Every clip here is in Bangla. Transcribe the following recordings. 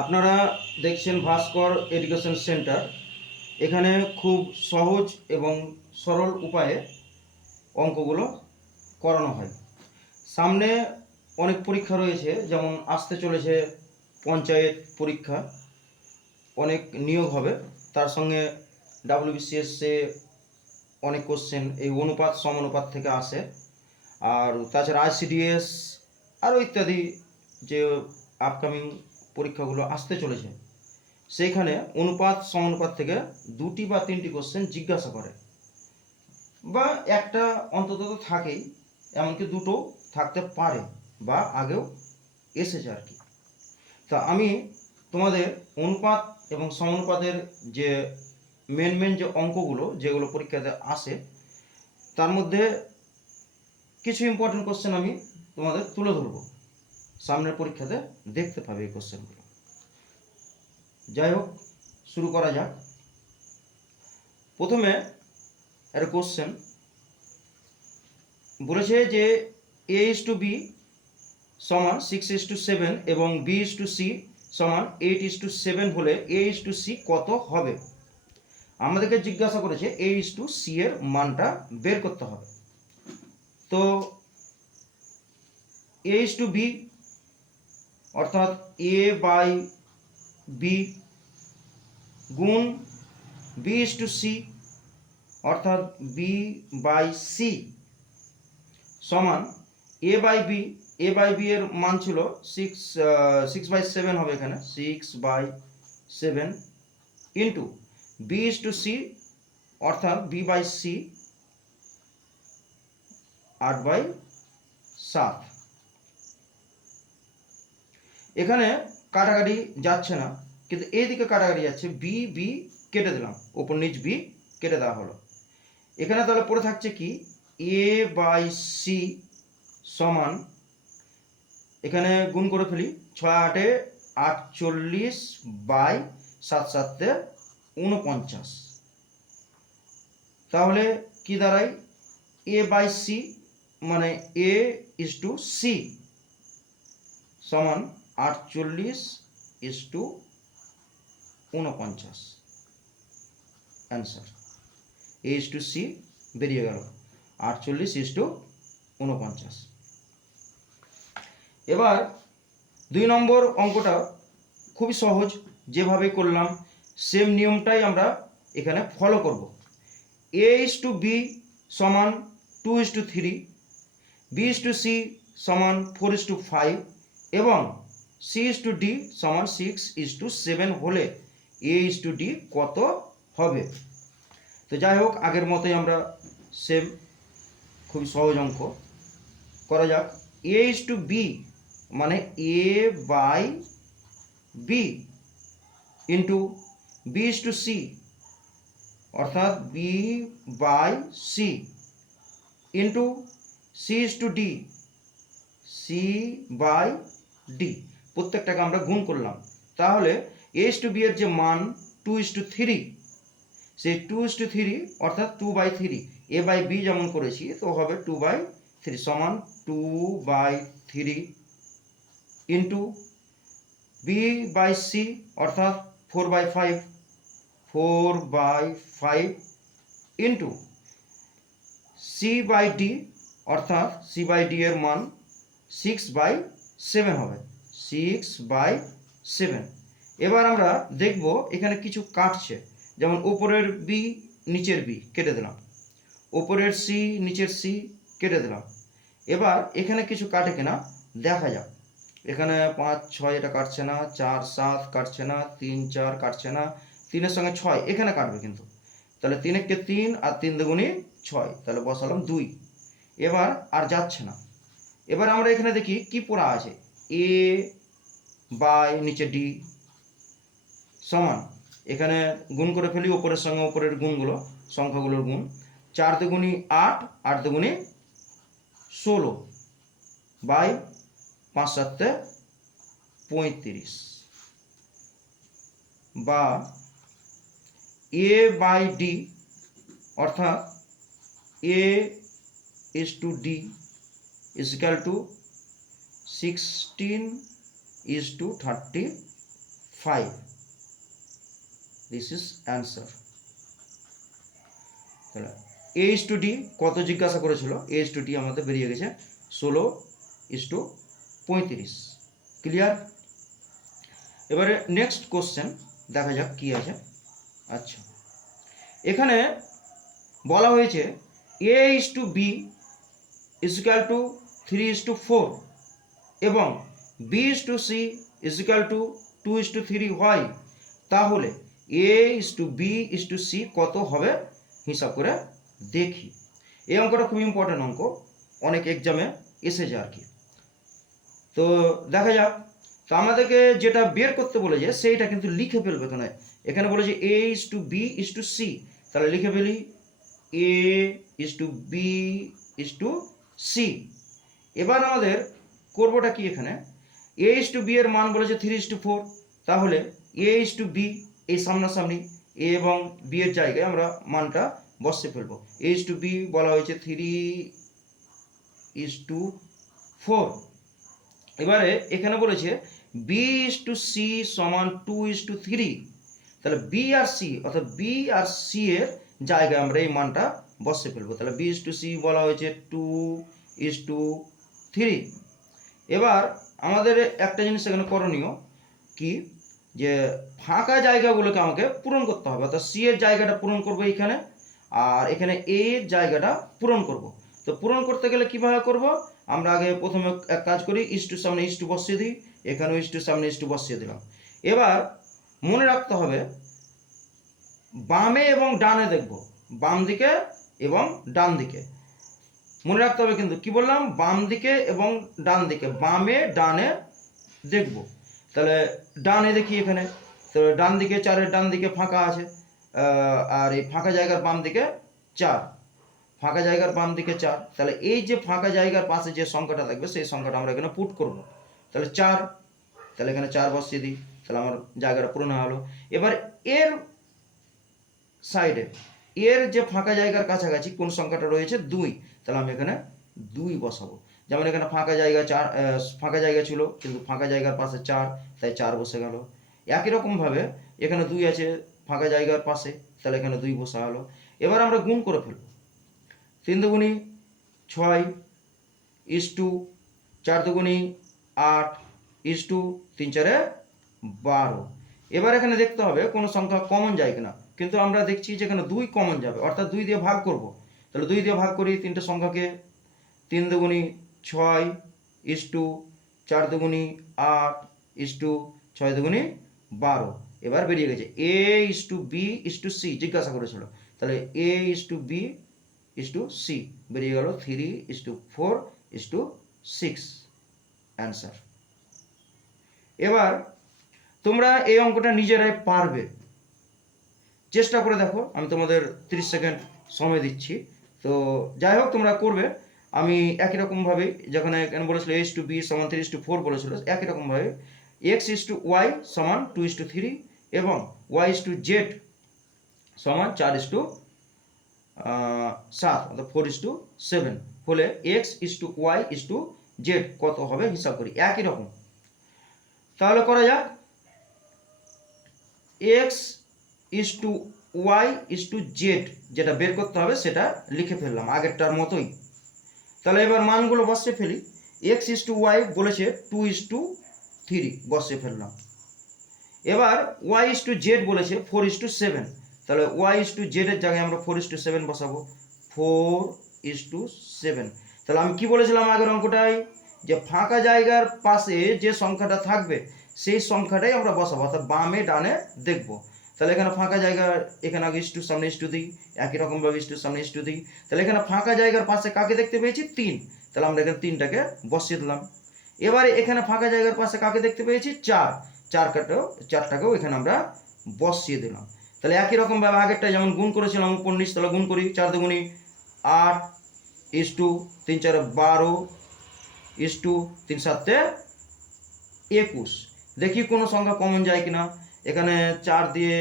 আপনারা দেখছেন ভাস্কর এডুকেশন সেন্টার। এখানে খুব সহজ এবং সরল উপায়ে অঙ্কগুলো করানো হয়। সামনে অনেক পরীক্ষা রয়েছে, যেমন আসতে চলেছে পঞ্চায়েত পরীক্ষা, অনেক নিয়োগ হবে, তার সঙ্গে ডাব্লিউবিসিএসে অনেক কোশ্চেন এই অনুপাত সমানুপাত থেকে আসে। আর তাছাড়া আইসিডিএস আরও ইত্যাদি যে আপকামিং পরীক্ষাগুলো আসতে চলেছে, সেইখানে অনুপাত সমানুপাত থেকে 2টি বা 3টি কোশ্চেন জিজ্ঞাসা করে, বা একটা অন্তত তো থাকেই, এমনকি 2টো থাকতে পারে বা আগেও এসেছে আর কি। তা আমি তোমাদের অনুপাত এবং সমানুপাতের যে মেন যে অঙ্কগুলো যেগুলো পরীক্ষাতে আসে, তার মধ্যে কিছু ইম্পর্টেন্ট কোশ্চেন আমি তোমাদের তুলে ধরবো, সামনের পরীক্ষাতে দেখতে পাবে এই কোশ্চেনগুলো। যাই হোক, শুরু করা যাক। প্রথমে একটা কোশ্চেন বলেছে যে a:b সমান 6:7 এবং b:c সমান 8:7 হলে a:c কত হবে। আমাদেরকে জিজ্ঞাসা করেছে a:c এর মানটা বের করতে হবে। তো a:b অর্থাৎ a/b গুণ b:c অর্থাৎ b/c সমান a/b এর মান ছিল 6/7 হবে, এখানে 6/7 ইন্টু b:c অর্থাৎ b/c 8/7। এখানে কাটাকাটি যাচ্ছে না, কিন্তু এইদিকে কাটাকাটি যাচ্ছে, বি কেটে দিলাম, ওপর নিচ বি কেটে দেওয়া হলো। এখানে তাহলে পড়ে থাকছে কি a/c সমান, এখানে গুণ করে ফেলি, 6 8 48 বাই 7 7 49। তাহলে কি দাঁড়ায়, a/c মানে a:c সমান 48:49। অ্যান্সার a:c বেরিয়ে গেল 48:49। এবার 2 নম্বর অঙ্কটা খুবই সহজ, যেভাবে করলাম সেম নিয়মটাই আমরা এখানে ফলো করব। a:b সমান 2:3, b:c সমান 4:5 এবং c:d সমান 6:7 হলে a:d কত হবে। তো যাই হোক, আগের মতোই আমরা সেম খুবই সহজ অঙ্ক করা যাক। a:b মানে a/b ইন্টু b:c অর্থাৎ b/c ইন্টু c:d c/d, প্রত্যেকটাকে আমরা গুণ করলাম। তাহলে a:b এর যে মান 2:3, সেই 2:3 অর্থাৎ 2/3, a/b যেমন করেছি তো হবে 2/3 সমান 2/3 ইন্টু b/c অর্থাৎ 4/5 4/5 ইন্টু c/d অর্থাৎ c/d এর মান 6/7 হবে 6/7। এবার আমরা দেখব এখানে কিছু কাটছে, যেমন উপরের বি নিচের বি কেটে দিলাম, উপরের সি নিচের সি কেটে দিলাম। এবার এখানে কিছু কাটে কিনা দেখা যাক। এখানে 5 6 এটা কাটছে না, 4 7 কাটছে না, 3 4 কাটছে না, 3-এর সঙ্গে 6 এখানে কাটবে কিন্তু। তাহলে 3 একে 3 আর 3 দুগুণে 6, তাহলে বসালাম 2। এবার আর যাচ্ছে না। এবার আমরা এখানে দেখি কি পড়া আছে, a বাই নিচে d সমান, এখানে গুণ করে ফেলি উপরের সঙ্গে উপরের গুণগুলো, সংখ্যাগুলোর গুণ, 4 দুগুণে 8 8 দুগুণে 16 বাই 5 7 35 বা a/d অর্থাৎ a:d is equal to 16:33। 5. This is answer. তাহলে A/D কত জিজ্ঞাসা করেছিল, A/D আমাদের বেরিয়ে গেছে 16:35। ক্লিয়ার? এবারে নেক্সট কোশ্চেন দেখা যাক কি আছে। আচ্ছা, এখানে বলা হয়েছে A/B ইকুয়াল টু 3:4 এবং B/C ইকুয়াল টু 2:3 হয়, তাহলে A/B/C কত হবে হিসাব করে দেখি। এই অঙ্কটা খুব ইম্পর্টেন্ট অঙ্ক, অনেক এক্সামে এসেছে আর কি। তো দেখা যাক। তো আমাদেরকে যেটা বের করতে বলেছে সেইটা কিন্তু লিখে ফেলবে। এখানে বলেছে A/B/C, তাহলে লিখে ফেলি A/B/C। এবার আমাদের করবোটা কি, এখানে A/B এর মান বলেছে 3:4, তাহলে A/B এই সামনাসামনি A এবং B এর জায়গায় আমরা মানটা বসিয়ে ফেলবো। A/B বলা হয়েছে 3:4। এবারে এখানে বলেছে B/C সমান 2:3, তাহলে B আর C অর্থাৎ B আর C এর জায়গায় আমরা এই মানটা বসিয়ে ফেলবো। তাহলে B/C বলা হয়েছে 2:3। এবার আমাদের একটা জিনিস এখানে করণীয় কি, যে ফাঁকা জায়গাগুলোকে আমাকে পূরণ করতে হবে। অর্থাৎ সি এর জায়গাটা পূরণ করবো এখানে, আর এখানে এ এর জায়গাটা পূরণ করব। তো পূরণ করতে গেলে কিভাবে করব, আমরা আগে প্রথমে এক কাজ করি, ইস্টুর সামনে ইস্টু বসিয়ে দিই, এখানেও ইস্টুর সামনে ইস্টু বসিয়ে দিলাম। এবার মনে রাখতে হবে বামে এবং ডানে দেখব, বাম দিকে এবং ডান দিকে মনে রাখতে হবে। কিন্তু কি বললাম, বাম দিকে এবং ডান দিকে, বামে ডানে দেখব। তাহলে ডানে দেখি এখানে, তো ডান দিকে 4-এর ডান দিকে ফাঁকা আছে, আর এই ফাঁকা জায়গার বাম দিকে 4, ফাঁকা জায়গার বাম দিকে 4। তাহলে এই যে ফাঁকা জায়গার পাশে যে সংখ্যাটা থাকবে সেই সংখ্যাটা আমরা এখানে পুট করব। তাহলে 4, তাহলে এখানে 4 বসিয়ে দিই, তাহলে আমার জায়গাটা পূরণ হলো। এবার এর সাইডে এর যে ফাঁকা জায়গার কাছাকাছি কোন সংখ্যাটা রয়েছে 2, তাহলে আমি এখানে 2 বসাবো। যেমন এখানে ফাঁকা জায়গা 4, ফাঁকা জায়গা ছিল কিন্তু ফাঁকা জায়গার পাশে 4, তাই 4 বসে গেল। একই রকমভাবে এখানে 2 আছে ফাঁকা জায়গার পাশে, তাহলে এখানে 2 বসা হলো। এবার আমরা গুণ করে ফেলব। 3 দুগুণি 6 ইস্টু 4 দুগুণি 8 ইস্টু 3 4 12। এবার এখানে দেখতে হবে কোনো সংখ্যা কমন যায় কিনা, কিন্তু আমরা দেখছি যে এখানে 2 কমন যাবে, অর্থাৎ 2 দিয়ে ভাগ করব। তাহলে 2 দিয়ে ভাগ করি তিনটে সংখ্যাকে, 3 দুগুণি 6 ইস্টু 4 দুগুণি 8 ইস্টু 6 দুগুণি 12। এবার বেরিয়ে গেছে A/B/C জিজ্ঞাসা করেছিল, তাহলে A/B/C বেরিয়ে গেল 3:4:6 অ্যান্সার। এবার তোমরা এই অঙ্কটা নিজেরাই পারবে, চেষ্টা করে দেখো। আমি তোমাদের 30 সেকেন্ড সময় দিচ্ছি। তো যাই হোক তোমরা করবে। আমি একই রকমভাবে যেখানে বলেছিল A/B সমান 3:4 বলেছিল, একই রকমভাবে X/Y সমান 2:3 এবং Y/Z সমান 4:7 অর্থাৎ 4:7 হলে X/Y/Z কত হবে হিসাব করি। একই রকম তাহলে করা যাক। X/Y/Z যেটা বের করতে হবে সেটা লিখে ফেললাম আগেরটার মতোই। তাহলে এবার মানগুলো বসিয়ে ফেলি। X/Y বলেছে 2:3 বসিয়ে ফেললাম। এবার Y/Z বলেছে 4:7, তাহলে Y/Z এর জায়গায় আমরা 4:7 বসাবো। 4:7। তাহলে আমি কি বলেছিলাম আগের অঙ্কটায়, যে ফাঁকা জায়গার পাশে যে সংখ্যাটা থাকবে সেই সংখ্যাটাই আমরা বসাবো, অর্থাৎ বামে ডানে দেখব। তাহলে এখানে ফাঁকা জায়গা, এখানে আগে ইস্টুর সামনে ইস্টু দিই, একই রকমভাবে ইস্টুর সামনে ইস্টু দিই। তাহলে এখানে ফাঁকা জায়গার পাশে কাকে দেখতে পেয়েছি 3, তাহলে আমরা এখানে 3টাকে বসিয়ে দিলাম। এবারে এখানে ফাঁকা জায়গার পাশে কাকে দেখতে পেয়েছি 4, 4টাকেও এখানে আমরা বসিয়ে দিলাম। তাহলে একই রকমভাবে আগেরটা যেমন গুণ করেছিলাম উপর নিচ, তাহলে গুণ করি। 4 দুগুণি 8 ইস্টু 3 4 12 ইস্টু 3 7 21। দেখি কোনো সংখ্যা কমন যায় কিনা। এখানে 4 দিয়ে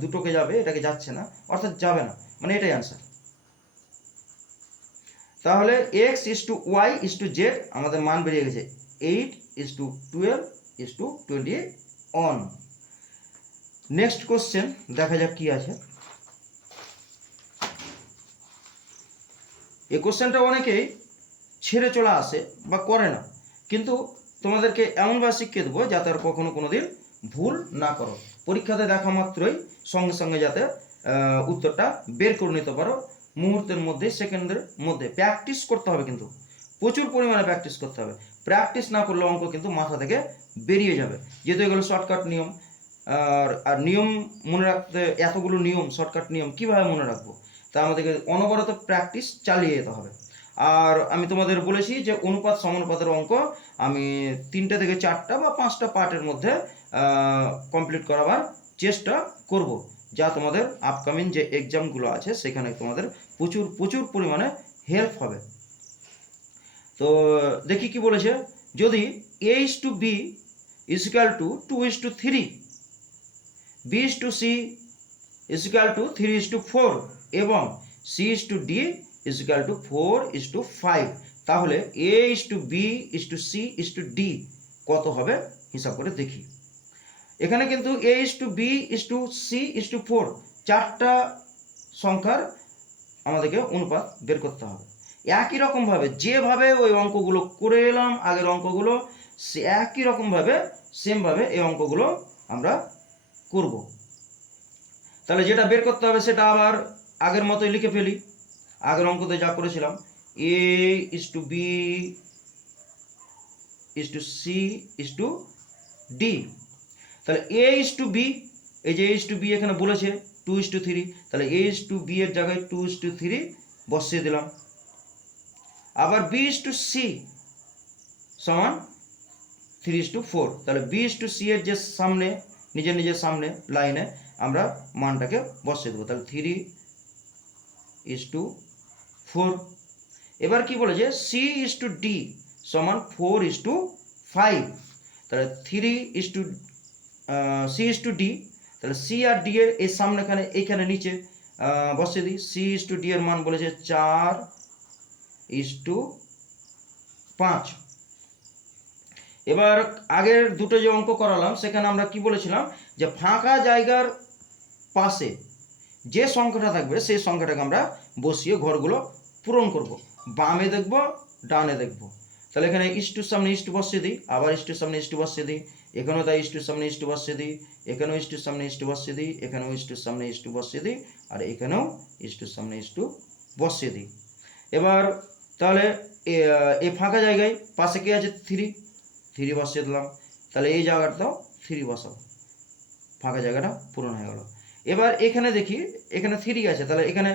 দুটোকে যাবে, এটাকে যাচ্ছে না, অর্থাৎ যাবে না, মানে এটাই অ্যান্সার। তাহলে X/Y/Z আমাদের মান বেরিয়ে গেছে 8:12:21 অন। নেক্সট কোশ্চেন দেখা যাক কি আছে। এই কোশ্চেনটা অনেকেই ছেড়ে চলে আসে বা করে না, কিন্তু তোমাদেরকে এমনভাবে শিখিয়ে দেবো যাতে আর কখনো কোনো দিন ভুল না করো। পরীক্ষাতে দেখা মাত্রই সঙ্গে সঙ্গে যাতে উত্তরটা বের করে নিতে পারো মুহূর্তের মধ্যে, সেকেন্ডের মধ্যে। প্র্যাকটিস করতে হবে, কিন্তু প্রচুর পরিমাণে প্র্যাকটিস করতে হবে। প্র্যাকটিস না করলে অঙ্ক কিন্তু মাথা থেকে বেরিয়ে যাবে, যেহেতু এগুলো শর্টকাট নিয়ম। আর নিয়ম মনে রাখতে, এতগুলো নিয়ম, শর্টকাট নিয়ম কীভাবে মনে রাখবো? তা আমাদেরকে অনবরত প্র্যাকটিস চালিয়ে যেতে হবে। আর আমি তোমাদের বলেছি যে অনুপাত সমানুপাতের অঙ্ক আমি 3টে থেকে 4টা বা 5টা পার্টের মধ্যে কমপ্লিট করাবার চেষ্টা করব, যা তোমাদের আপকামিং যে এক্সামগুলো আছে সেখানে তোমাদের প্রচুর প্রচুর পরিমাণে হেল্প হবে। তো দেখি কি বলেছে। যদি a/b = 2:3, b/c = 3:4 এবং c/d = 4:5, তাহলে a/b/c/d কত হবে হিসাব করে দেখি। এখানে কিন্তু a/b/c/4 4টা সংখ্যার আমাদেরকে অনুপাত বের করতে হবে। একই রকমভাবে যেভাবে ওই অঙ্কগুলো করে এলাম আগের অঙ্কগুলো, সে একই রকমভাবে সেমভাবে এই অঙ্কগুলো আমরা করব। তাহলে যেটা বের করতে হবে সেটা আবার আগের মতোই লিখে ফেলি, আগের অঙ্কতে যা করেছিলাম। a/b/c/d, তাহলে a/b, এই যে a/b এখানে বলেছে 2:3, তাহলে a/b এর জায়গায় 2:3 বসিয়ে দিলাম। আবার b/c সমান 3:4, তাহলে b/c এর যে সামনে নিজের সামনে লাইনে আমরা মানটাকে বসিয়ে দেবো, তাহলে 3:4। এবার কি বলেছে c/d সমান 4:5, তাহলে c/d, তাহলে c আর d এর এই সামনে এইখানে নিচে বসিয়ে দিই। c/d এর মান বলেছে 4:5। এবার আগের দুটো যে অঙ্ক করালাম সেখানে আমরা কি বলেছিলাম যে ফাঁকা জায়গার পাশে যে সংখ্যাটা থাকবে সেই সংখ্যাটাকে আমরা বসিয়ে ঘরগুলো পূরণ করব। বামে দেখব, ডানে দেখব। তাহলে এখানে ইস্টুর সামনে ইস্টু বসিয়ে দিই, আবার ইস্টুর সামনে ইস্টু বসিয়ে দিই, এখানেও তাই ইস্টুর সামনে ইস্টু বসিয়ে দিই, এখানেও ইস্টুর সামনে ইস্টু বসিয়ে দিই, এখানেও ইস্টুর সামনে ইস্টু বসিয়ে দিই, আর এখানেও ইস্টুর সামনে ইস্টু বসিয়ে দিই। এবার তাহলে এই ফাঁকা জায়গায় পাশে কি আছে 3 বসিয়ে দিলাম, তাহলে এই জায়গাটাও 3 বসাবো, ফাঁকা জায়গাটা পূরণ হয়ে গেল। এবার এখানে দেখি এখানে 3 আছে, তাহলে এখানে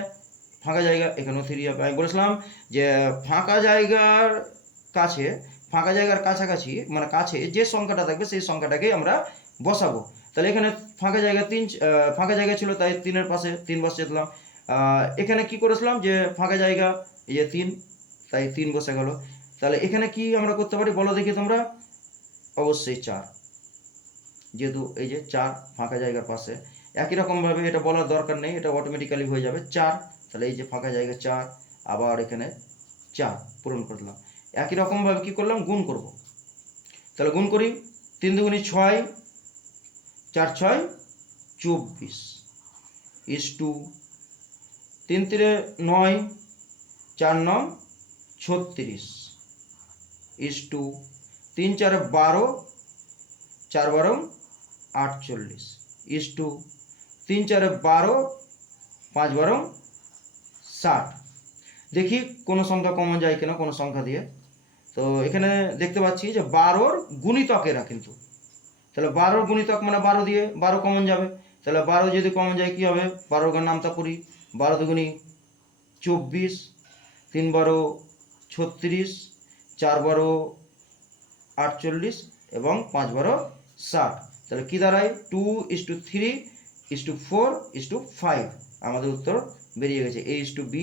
ফাঁকা জায়গা, এখানেও 3 হবে। আমি বলেছিলাম যে ফাঁকা জায়গার কাছাকাছি মানে কাছে যে সংখ্যাটা থাকবে সেই সংখ্যাটাকেই আমরা বসাবো। তাহলে এখানে ফাঁকা জায়গা ছিল, তাই 3-এর পাশে 3 বসিয়ে দিলাম। এখানে কি করেছিলাম যে ফাঁকা জায়গা, এই যে 3, তাই 3 বসে গেল। তাহলে এখানে কি আমরা করতে পারি বলো দেখি তোমরা? অবশ্যই 4, যেহেতু এই যে 4 ফাঁকা জায়গার পাশে। একই রকমভাবে এটা বলার দরকার নেই, এটা অটোমেটিক্যালি হয়ে যাবে 4। তাহলে এই যে ফাঁকা জায়গা 4, আবার এখানে 4 পূরণ করে দিলাম। একই রকমভাবে কী করলাম, গুণ করব। তাহলে গুণ করি, 3 দুগুণী 6, 4 6 24, ইস্টু 3 3 9, 4 9 36, ইস্টু 3 4 12, 4 12 48, ইস্টু 3 4 12, 5 12 60। দেখি কোনো সংখ্যা কমন যায় কিনা কোনো সংখ্যা দিয়ে। তো এখানে দেখতে পাচ্ছি যে 12-র গুণিতক এরা কিন্তু, তাহলে 12-র গুণিতক মানে 12 দিয়ে 12 কমন যাবে। তাহলে 12 যদি কমন যায় কী হবে, 12 নামতা করি, 12 দুগুণী 24, 3 12 36, 4 12 48 এবং 5 12 60। তাহলে কী দাঁড়ায় 2:3:4:5। আমাদের উত্তর বেরিয়ে গেছে a/b/c/d।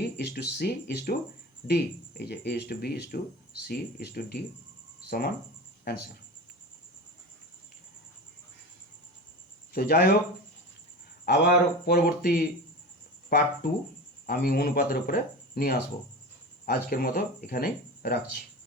এই যে a/b/c/d সমান অ্যান্সার। তো যাই হোক, আবার পরবর্তী পার্ট 2 আমি অনুপাতের উপরে নিয়ে আসবো। আজকের মতো এখানেই রাখছি।